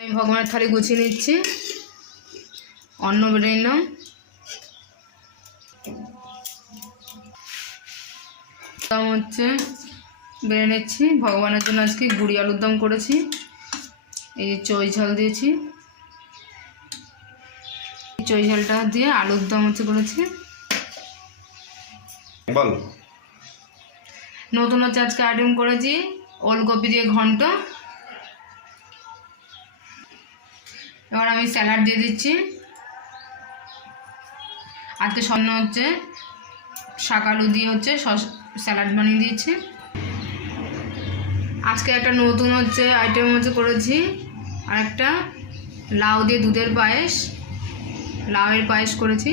আমি ভগবানের থালি গুছিয়ে নিচ্ছি, অন্ন বেড়ে নিলাম। হচ্ছে বেড়ে নিচ্ছি। ভগবানের জন্য আজকে গুড়ি আলুর দম করেছি। এই যে চই ঝাল দিয়েছি, চই ঝালটা দিয়ে আলুর দম হচ্ছে করেছি। নতুন হচ্ছে আজকে আইটেম করেছি ওলকপি দিয়ে ঘন্ট। এবার আমি স্যালাড দিয়ে দিচ্ছি। আজকে স্বর্ণ হচ্ছে শাক আলু দিয়ে হচ্ছে স্যালাড বানিয়ে দিয়েছি। আজকে একটা নতুন হচ্ছে আইটেম হচ্ছে করেছি, আর একটা লাউ দিয়ে দুধের পায়েস, লাউয়ের পায়েস করেছি।